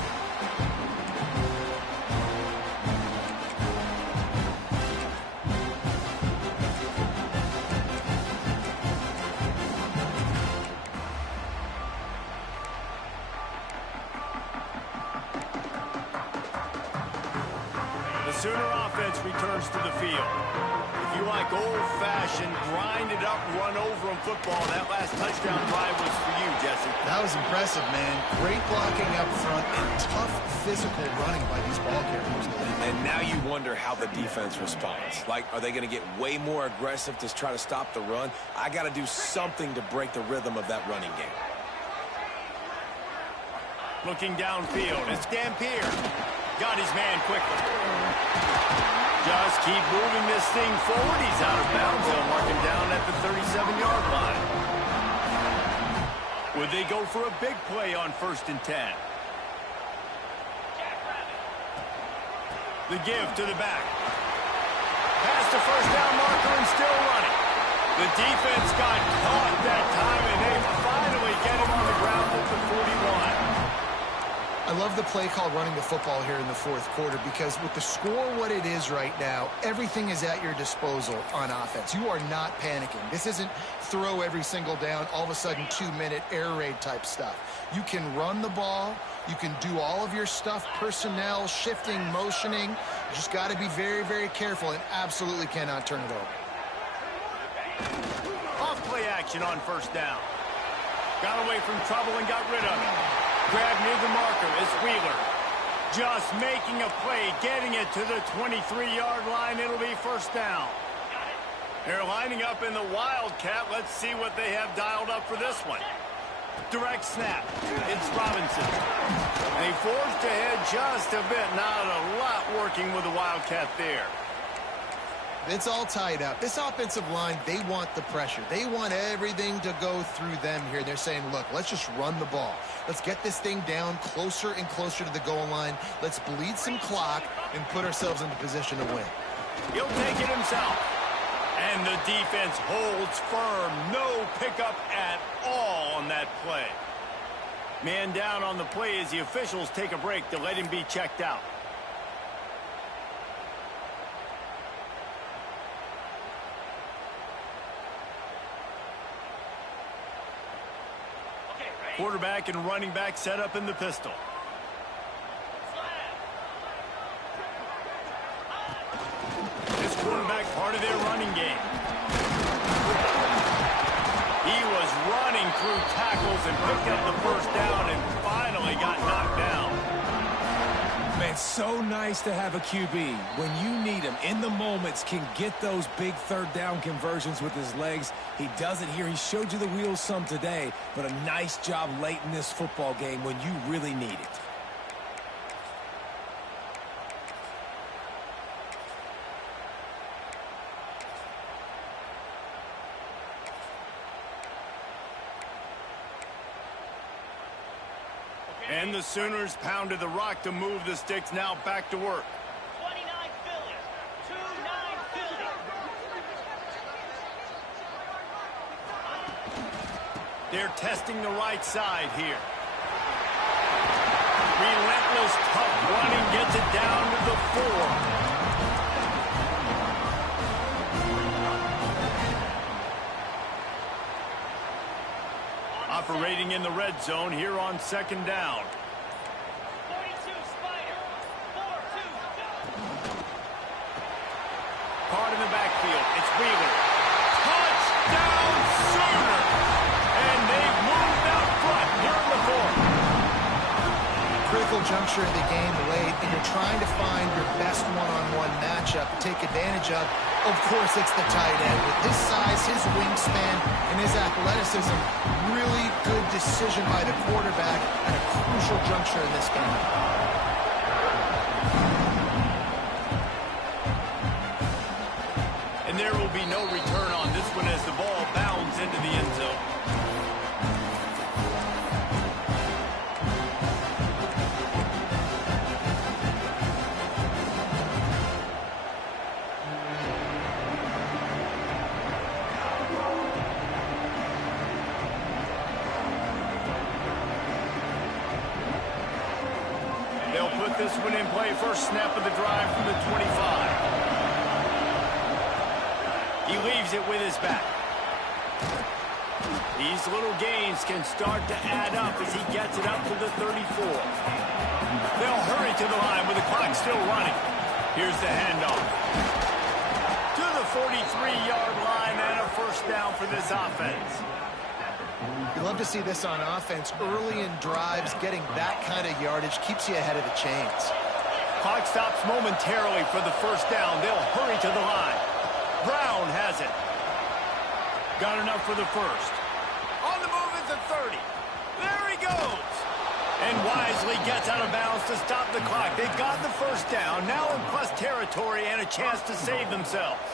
Sooner offense returns to the field. If you like old-fashioned, grind-it-up, run-over-'em football, that last touchdown drive was for you, Jesse. That was impressive, man. Great blocking up front and tough physical running by these ball carriers. And now you wonder how the defense responds. Like, are they going to get way more aggressive to try to stop the run? I got to do something to break the rhythm of that running game. Looking downfield, it's Dampier. Got his man quickly. Just keep moving this thing forward. He's out of bounds. They'll mark him down at the 37-yard line. Would they go for a big play on 1st and 10? The give to the back. Past the first down marker and still running. The defense got caught that time, and they finally get him on the ground at the 41. I love the play call running the football here in the fourth quarter, because with the score what it is right now, everything is at your disposal on offense. You are not panicking. This isn't throw every single down, all of a sudden 2-minute air raid type stuff. You can run the ball. You can do all of your stuff, personnel, shifting, motioning. You just got to be very, very careful and absolutely cannot turn it over. Off play action on first down. Got away from trouble and got rid of it. Grabbed near the marker is Wheeler. Just making a play, getting it to the 23-yard line. It'll be first down. They're lining up in the Wildcat. Let's see what they have dialed up for this one. Direct snap. It's Robinson. They forced ahead just a bit. Not a lot working with the Wildcat there. It's all tied up. This offensive line, they want the pressure. They want everything to go through them here. They're saying, look, let's just run the ball. Let's get this thing down closer and closer to the goal line. Let's bleed some clock and put ourselves in the position to win. He'll take it himself. And the defense holds firm. No pickup at all on that play. Man down on the play as the officials take a break to let him be checked out. Quarterback and running back set up in the pistol. This quarterback part of their running game. He was running through tackles and picked up the first down and finally got knocked down. Man, so nice to have a QB. When you need him in the moments, can get those big third down conversions with his legs. He does it here. He showed you the wheels some today, but a nice job late in this football game when you really need it. And the Sooners pounded the rock to move the sticks. Now back to work. 29 Philly. 2-9 Philly. They're testing the right side here. Relentless, tough running gets it down to the 4. Operating in the red zone here on second down. 42 Spider. 4-2. Caught in the backfield. It's Wheeler. Touchdown Sooners! And they've moved out front here in the 4th. Critical juncture in the game late, and you're trying to find your best one-on-one matchup to take advantage of. Of course, it's the tight end. With his size, his wingspan, and his athleticism, really good decision by the quarterback at a crucial juncture in this game. And there will be no return on this one as the ball bounds into the end zone. This one in play, first snap of the drive from the 25. He leaves it with his back. These little gains can start to add up as he gets it up to the 34. They'll hurry to the line with the clock still running. Here's the handoff. To the 43-yard line and a first down for this offense. You love to see this on offense. Early in drives, getting that kind of yardage keeps you ahead of the chains. Clock stops momentarily for the first down. They'll hurry to the line. Brown has it. Got enough for the first. On the move is the 30. There he goes. And wisely gets out of bounds to stop the clock. They got the first down. Now in plus territory and a chance to save themselves.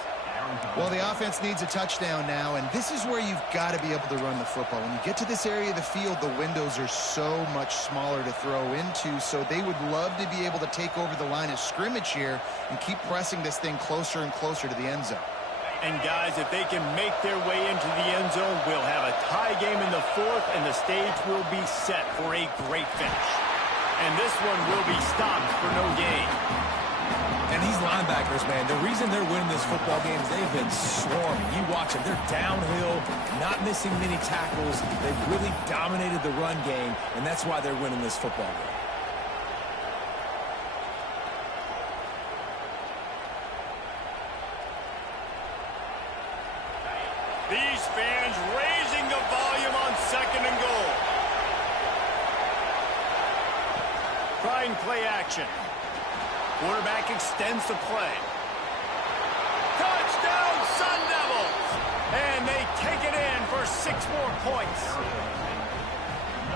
Well, the offense needs a touchdown now, and this is where you've got to be able to run the football. When you get to this area of the field, the windows are so much smaller to throw into, so they would love to be able to take over the line of scrimmage here and keep pressing this thing closer and closer to the end zone. And, guys, if they can make their way into the end zone, we'll have a tie game in the 4th, and the stage will be set for a great finish. And this one will be stopped for no gain. And these linebackers, man, the reason they're winning this football game is they've been swarming. You watch them. They're downhill, not missing many tackles. They've really dominated the run game, and that's why they're winning this football game. These fans raising the volume on 2nd and goal. Trying play action. Quarterback extends the play. Touchdown, Sun Devils! And they take it in for 6 more points.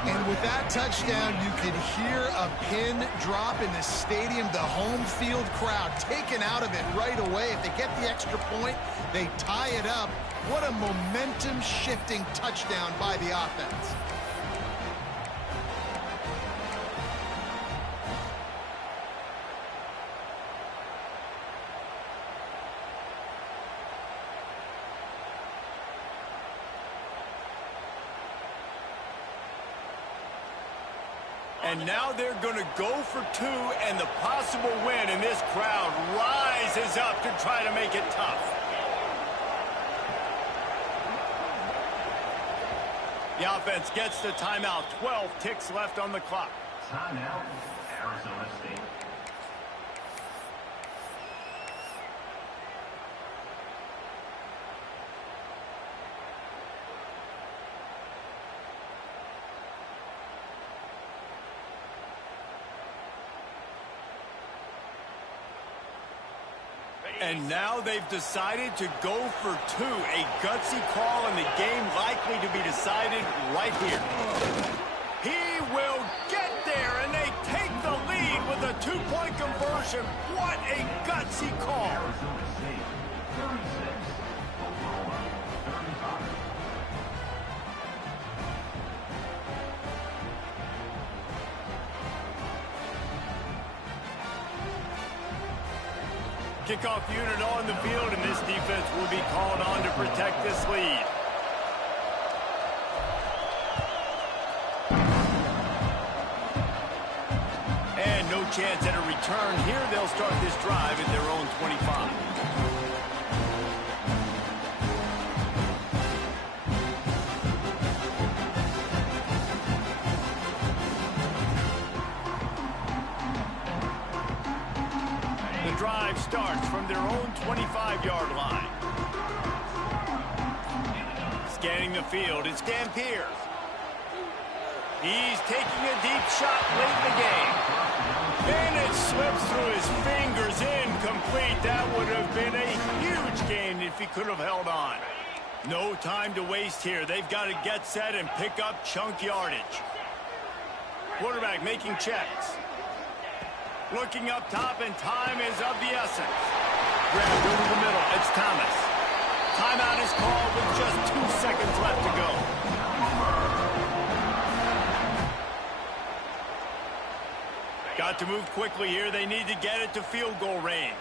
And with that touchdown, you could hear a pin drop in the stadium. The home field crowd taken out of it right away. If they get the extra point, they tie it up. What a momentum-shifting touchdown by the offense. And now they're going to go for 2, and the possible win, and this crowd rises up to try to make it tough. The offense gets the timeout. 12 ticks left on the clock. Timeout, Arizona State. And now they've decided to go for 2. A gutsy call, and the game likely to be decided right here. He will get there, and they take the lead with a 2-point conversion. What a gutsy call. Arizona State, 36. Oklahoma, 35. Kickoff unit on the field, and this defense will be called on to protect this lead. And no chance at a return here. They'll start this drive at their own 25. Drive starts from their own 25-yard line. Scanning the field, it's Dampier. He's taking a deep shot late in the game. And it slips through his fingers, incomplete. That would have been a huge gain if he could have held on. No time to waste here. They've got to get set and pick up chunk yardage. Quarterback making checks. Looking up top, and time is of the essence. Grabbed over the middle. It's Thomas. Timeout is called with just 2 seconds left to go. Got to move quickly here. They need to get it to field goal range.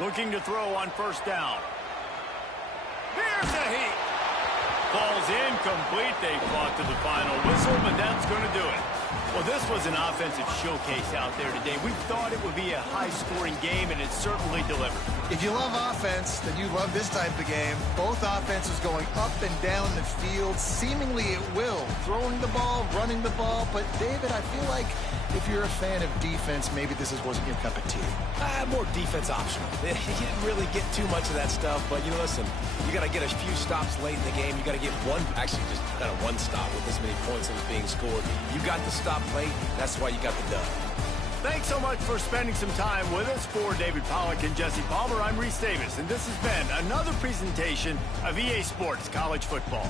Looking to throw on 1st down. Here's a heat. Ball's incomplete. They fought to the final whistle, but that's going to do it. Well, this was an offensive showcase out there today. We thought it would be a high-scoring game, and it certainly delivered. If you love offense, then you love this type of game. Both offenses going up and down the field, seemingly at will. Throwing the ball, running the ball. But, David, I feel like if you're a fan of defense, maybe this wasn't your cup of tea. More defense optional. You didn't really get too much of that stuff, but, listen, you got to get a few stops late in the game. You got to get actually just kind of one stop with this many points that was being scored. You got the stop late. That's why you got the dub. Thanks so much for spending some time with us. For David Pollack and Jesse Palmer, I'm Reese Davis, and this has been another presentation of EA Sports College Football.